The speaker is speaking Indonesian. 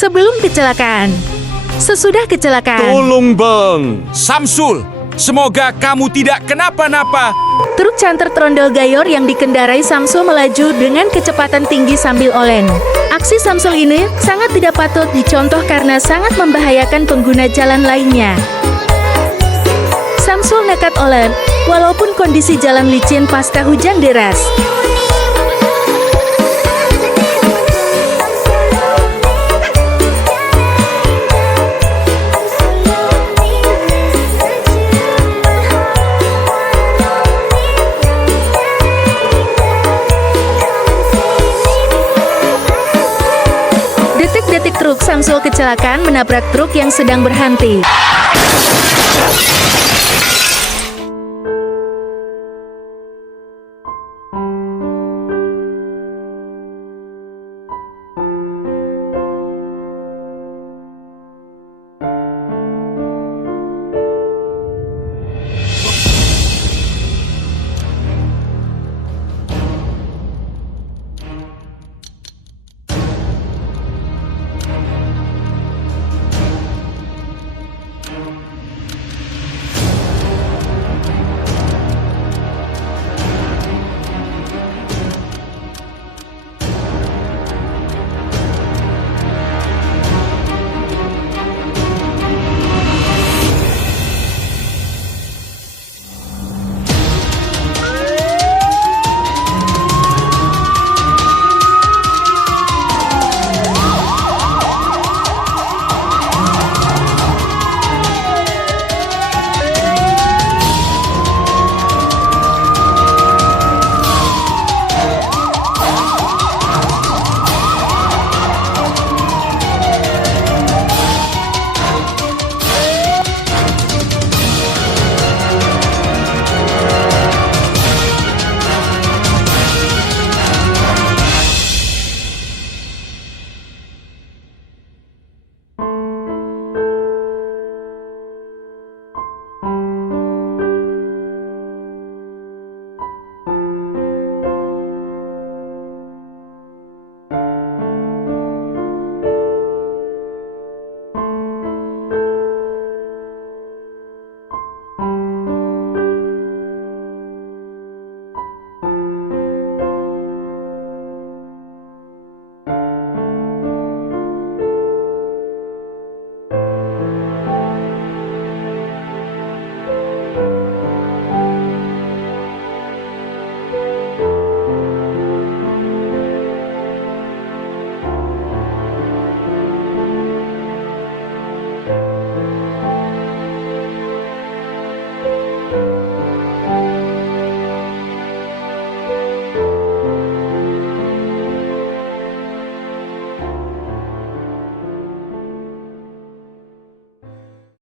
Sebelum kecelakaan. Sesudah kecelakaan. Tolong bang. Samsul, semoga kamu tidak kenapa-napa. Truk canter trondol gayor yang dikendarai Samsul melaju dengan kecepatan tinggi sambil oleng. Aksi Samsul ini sangat tidak patut dicontoh karena sangat membahayakan pengguna jalan lainnya. Samsul nekat oleng, walaupun kondisi jalan licin pasca hujan deras. Detik-detik truk Samsul kecelakaan menabrak truk yang sedang berhenti.